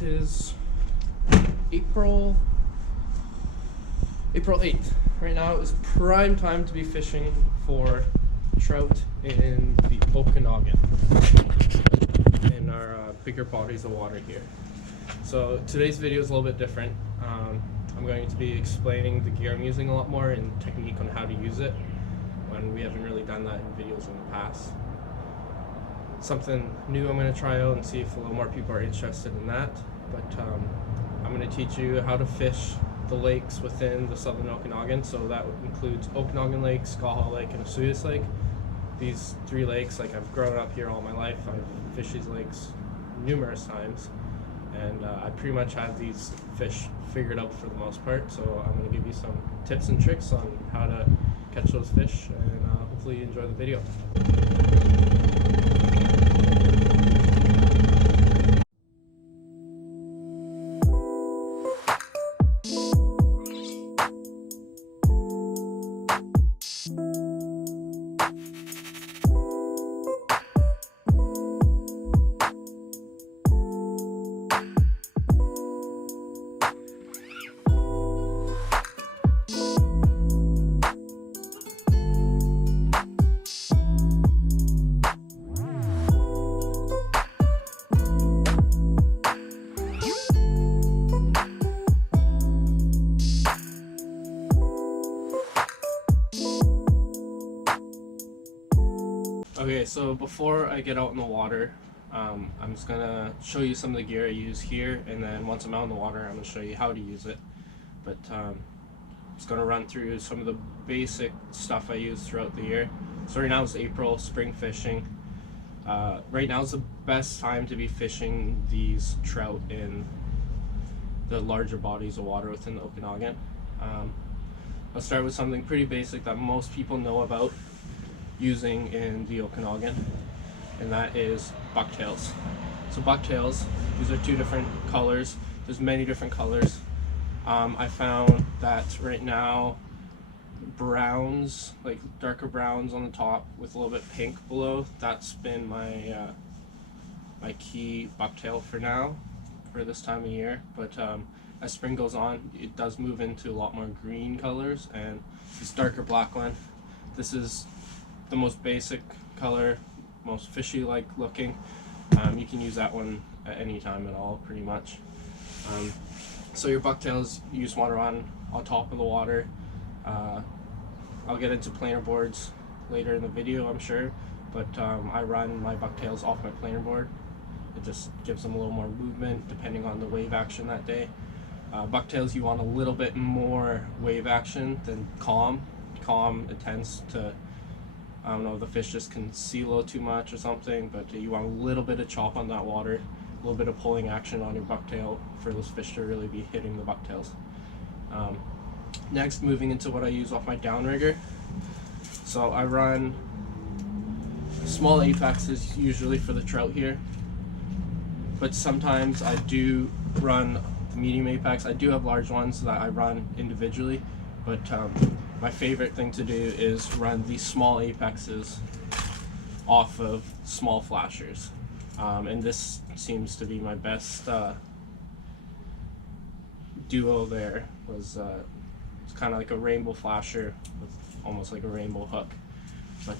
It is April 8th. Right now is prime time to be fishing for trout in the Okanagan, in our bigger bodies of water here. So today's video is a little bit different. I'm going to be explaining the gear I'm using a lot more and technique on how to use it, when we haven't really done that in videos in the past. Something new I'm going to try out and see if a little more people are interested in that. But I'm going to teach you how to fish the lakes within the southern Okanagan. So that includes Okanagan Lake, Skaha Lake, and Osoyoos Lake. These three lakes, like, I've grown up here all my life. I've fished these lakes numerous times, and I pretty much have these fish figured out for the most part. So I'm going to give you some tips and tricks on how to catch those fish, and hopefully you enjoy the video. Okay, so before I get out in the water, I'm just gonna show you some of the gear I use here, and then once I'm out in the water, I'm gonna show you how to use it. But I'm just gonna run through some of the basic stuff I use throughout the year. So right now it's April, spring fishing. Right now is the best time to be fishing these trout in the larger bodies of water within the Okanagan. I'll start with something pretty basic that most people know about using in the Okanagan, and that is bucktails. So bucktails, these are two different colors. There's many different colors. I found that right now browns, like darker browns on the top with a little bit pink below, that's been my my key bucktail for now, for this time of year. But as spring goes on, it does move into a lot more green colors, and this darker black one, this is the most basic color, most fishy like looking. You can use that one at any time at all, pretty much. So your bucktails, you just want to run on top of the water. I'll get into planer boards later in the video, I'm sure, but I run my bucktails off my planer board. It just gives them a little more movement depending on the wave action that day. Bucktails, you want a little bit more wave action than calm. Calm, it tends to, I don't know, the fish just can see a little too much or something, but you want a little bit of chop on that water, a little bit of pulling action on your bucktail for those fish to really be hitting the bucktails. Next, moving into what I use off my downrigger. So I run small apexes usually for the trout here, but sometimes I do run the medium apex. I do have large ones that I run individually, but my favorite thing to do is run these small apexes off of small flashers, and this seems to be my best duo. There was it's kind of like a rainbow flasher with almost like a rainbow hook, but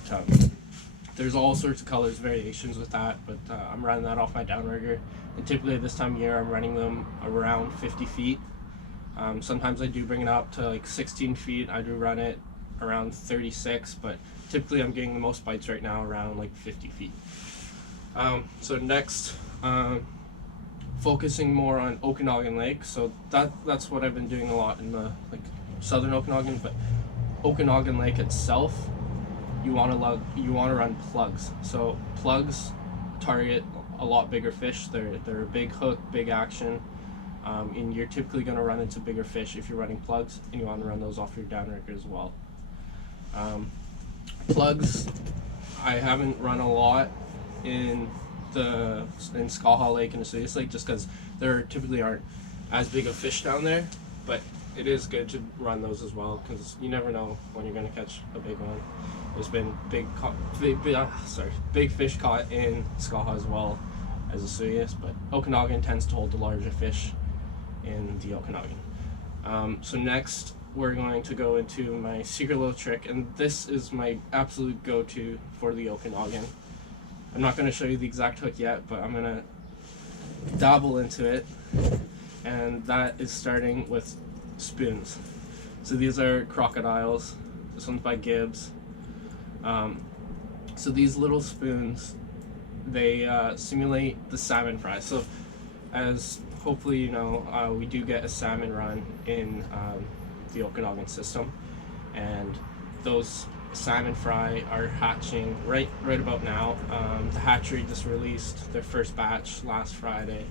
there's all sorts of colors variations with that, but I'm running that off my downrigger, and typically this time of year I'm running them around 50 feet. Sometimes I do bring it up to like 16 feet. I do run it around 36, but typically I'm getting the most bites right now around like 50 feet. So next, focusing more on Okanagan Lake. So that's what I've been doing a lot in the southern Okanagan, but Okanagan Lake itself, you want to run plugs. So plugs target a lot bigger fish. They're a big hook, big action. And you're typically going to run into bigger fish if you're running plugs, and you want to run those off your downrigger as well. Plugs, I haven't run a lot in Skaha Lake and Osoyoos Lake, just because there typically aren't as big of fish down there, but it is good to run those as well, because you never know when you're going to catch a big one. There's been big fish caught in Skaha as well, as a serious, but Okanagan tends to hold the larger fish in the Okanagan. So next we're going to go into my secret little trick, and this is my absolute go-to for the Okanagan. I'm not going to show you the exact hook yet, but I'm going to dabble into it, and that is starting with spoons. So these are crocodiles. This one's by Gibbs. So these little spoons, they simulate the salmon fry. So as hopefully you know, we do get a salmon run in the Okanagan system, and those salmon fry are hatching right about now. The hatchery just released their first batch last Friday,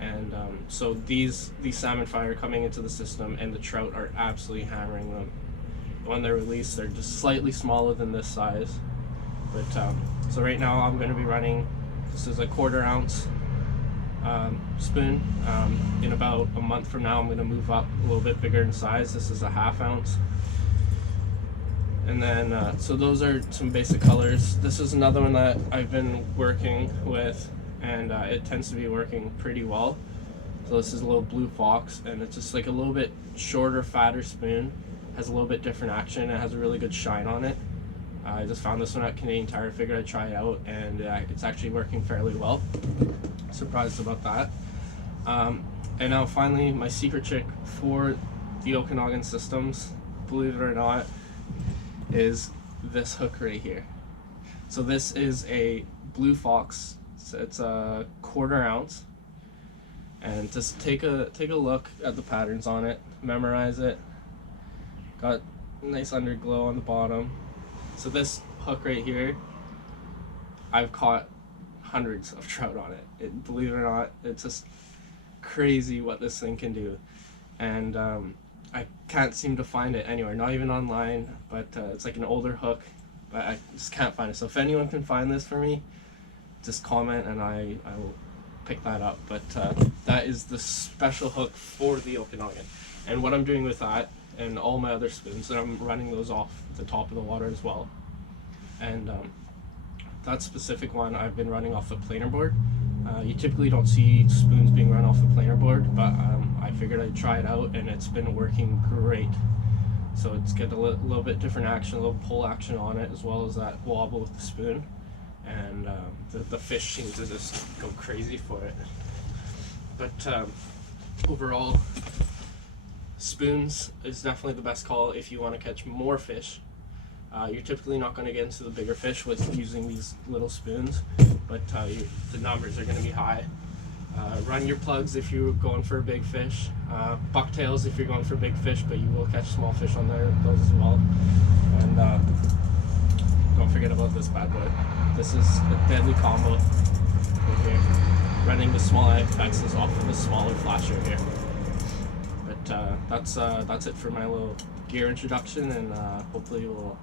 and so these salmon fry are coming into the system, and the trout are absolutely hammering them. When they're released, they're just slightly smaller than this size, but so right now I'm going to be running, this is a 1/4 ounce spoon. In about a month from now I'm going to move up a little bit bigger in size. This is a 1/2 ounce. And then so those are some basic colors. This is another one that I've been working with, and it tends to be working pretty well. So this is a little blue fox, and it's just like a little bit shorter, fatter spoon. Has a little bit different action. It has a really good shine on it. I just found this one at Canadian Tire. Figured I'd try it out, and it's actually working fairly well. Surprised about that. And now finally, my secret trick for the Okanagan systems, believe it or not, is this hook right here. So this is a blue fox. So it's a 1/4 ounce, and just take a look at the patterns on it, memorize it. Got a nice underglow on the bottom. So this hook right here, I've caught hundreds of trout on it. Believe it or not, it's just crazy what this thing can do. And I can't seem to find it anywhere, not even online, but it's like an older hook, but I just can't find it. So if anyone can find this for me, just comment and I will pick that up. But that is the special hook for the Okanagan. And what I'm doing with that and all my other spoons, and I'm running those off the top of the water as well. And that specific one I've been running off the planer board. You typically don't see spoons being run off the planer board, but I figured I'd try it out, and it's been working great. So it's got a little bit different action, a little pull action on it, as well as that wobble with the spoon. And the fish seem to just go crazy for it. But overall, spoons is definitely the best call if you want to catch more fish. You're typically not going to get into the bigger fish with using these little spoons, but the numbers are going to be high. Run your plugs if you're going for a big fish. Bucktails if you're going for big fish, but you will catch small fish on those as well. And don't forget about this bad boy. This is a deadly combo right here. Running the small X's off of the smaller flasher here. But that's it for my little gear introduction, and hopefully we'll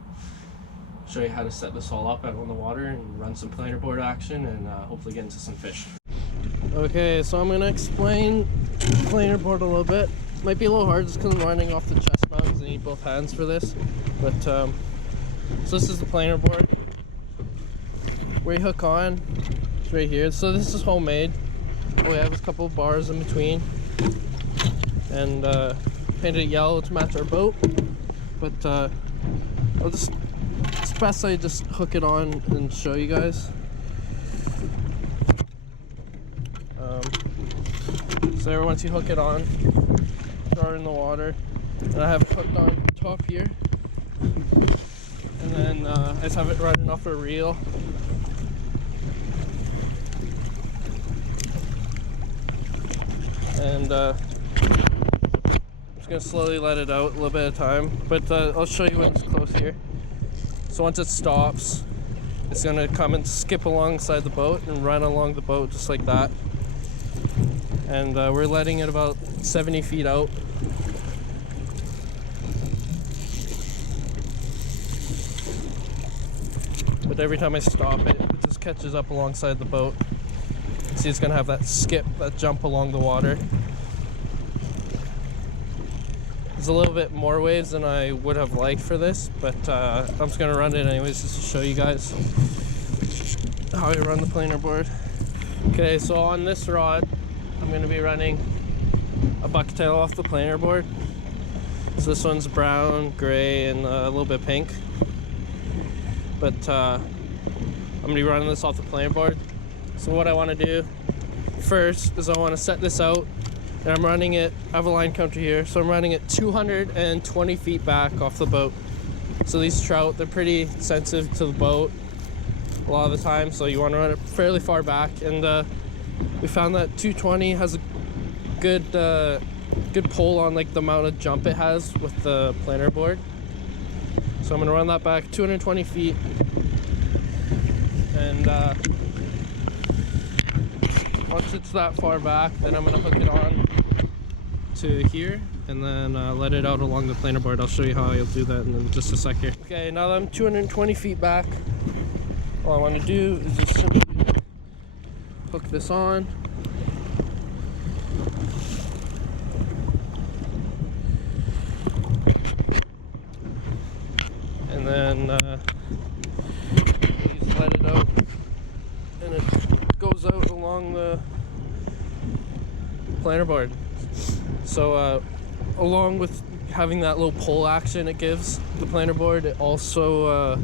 show you how to set this all up out on the water and run some planer board action, and hopefully get into some fish. Okay, so I'm gonna explain planer board a little bit. Might be a little hard just because I'm running off the chest mount because I need both hands for this. But so this is the planer board. Where you hook on, it's right here. So this is homemade. All we have is a couple of bars in between, and painted it yellow to match our boat. But it's best I just hook it on and show you guys. So there, once you hook it on, throw it in the water, and I have it hooked on top here, and then I just have it running off a reel. And I'm just gonna slowly let it out a little bit at a time, but I'll show you when it's close here. So once it stops, it's gonna come and skip alongside the boat and run along the boat just like that. And we're letting it about 70 feet out. But every time I stop it, it just catches up alongside the boat. See, it's gonna have that skip, that jump along the water. There's a little bit more waves than I would have liked for this, but I'm just gonna run it anyways just to show you guys how I run the planer board. Okay, so on this rod, I'm going to be running a bucktail off the planer board. So this one's brown, gray, and a little bit pink. But I'm going to be running this off the planer board. So what I want to do first is I want to set this out, and I'm running it, I have a line counter here, so I'm running it 220 feet back off the boat. So these trout, they're pretty sensitive to the boat a lot of the time, so you want to run it fairly far back. And we found that 220 has a good pull on like the amount of jump it has with the planer board. So I'm going to run that back 220 feet, and once it's that far back, then I'm going to hook it on to here and then let it out along the planer board. I'll show you how I'll do that in just a sec here. Okay, now that I'm 220 feet back, all I want to do is just simply hook this on. And then just let it out, and it goes out along the planer board. So along with having that little pull action it gives the planer board, it also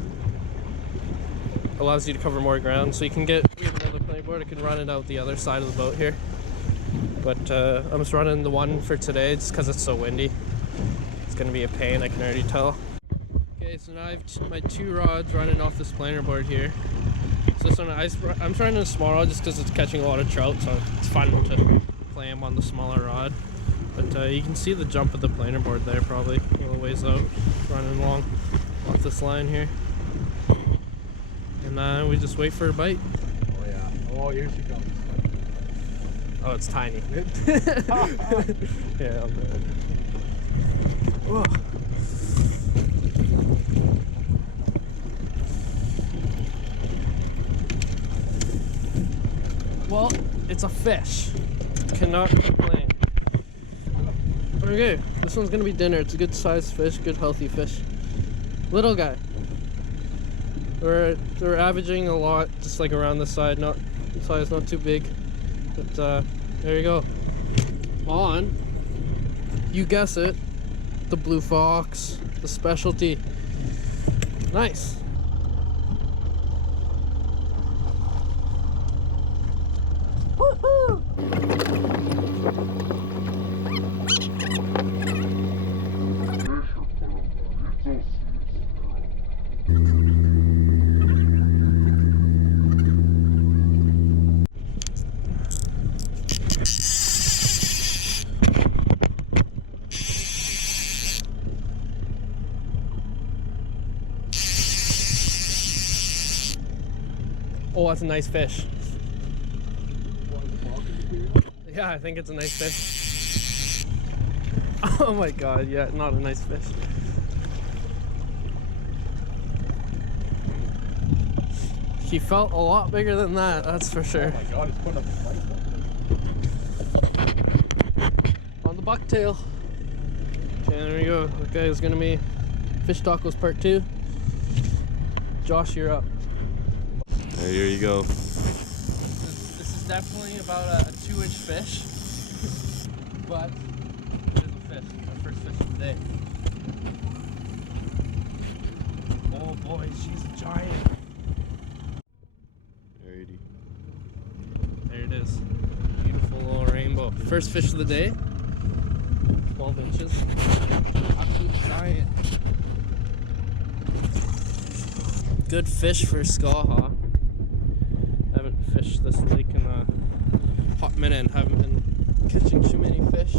allows you to cover more ground. So you can get, we have another planer board, I can run it out the other side of the boat here. But I'm just running the one for today just because it's so windy. It's going to be a pain, I can already tell. Okay, so now I have my 2 rods running off this planer board here. So this one, I'm trying a small rod just because it's catching a lot of trout, so it's fun to play them on the smaller rod. But you can see the jump of the planer board there, probably a little ways out, running along off this line here. And we just wait for a bite. Oh yeah. Oh, here she comes. Oh, it's tiny. Yeah, I'll do it. Whoa. Well, it's a fish. Cannot complain. Okay, this one's gonna be dinner. It's a good sized fish, good healthy fish. Little guy. They're averaging a lot, just like around the side, not the size, not too big. But there you go. On, you guess it, the blue fox, the specialty. Nice. Woohoo! Oh, that's a nice fish. Yeah, I think it's a nice fish. Oh my god, yeah, not a nice fish. He felt a lot bigger than that, that's for sure. Oh my god, it's putting up a fight. On the bucktail. Okay, there we go. Okay, it's gonna be Fish Tacos Part 2. Josh, you're up. Here you go. This is definitely about a 2-inch fish, but it is a fish. Our first fish of the day. Oh boy, she's a giant. Alrighty. There it is. Beautiful little rainbow. First fish of the day. 12 inches. Absolute giant. Good fish for Skaha. Fished this lake in a hot minute and haven't been catching too many fish.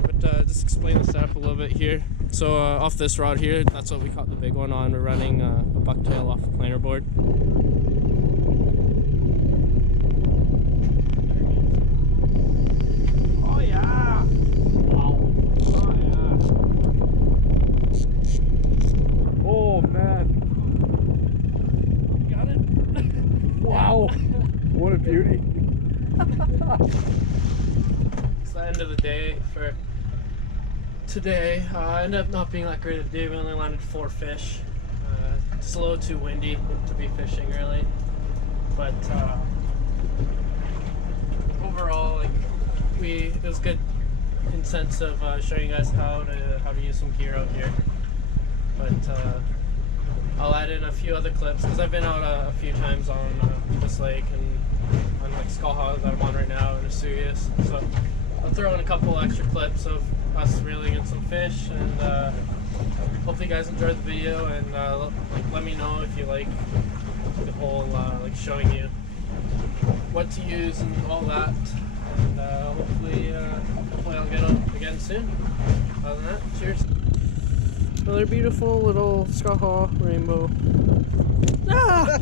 But just explain the setup a little bit here. So off this rod here, that's what we caught the big one on. We're running a bucktail off the planer board. Oh yeah! Wow! Oh yeah! Oh man! Got it? Wow! What a beauty! It's the end of the day for today. Ended up not being that great a day. We only landed 4 fish. It's a little too windy to be fishing really, but overall, like it was good in sense of showing you guys how to use some gear out here. But I'll add in a few other clips because I've been out a few times on this lake and on like Skull Hollow that I'm on right now in Vesuvius. So I'll throw in a couple extra clips of us reeling in some fish, and hopefully you guys enjoyed the video, and let me know if you like the whole like showing you what to use and all that, and hopefully I'll get up again soon. Other than that, cheers. Another beautiful little Skull Hollow rainbow. Ah!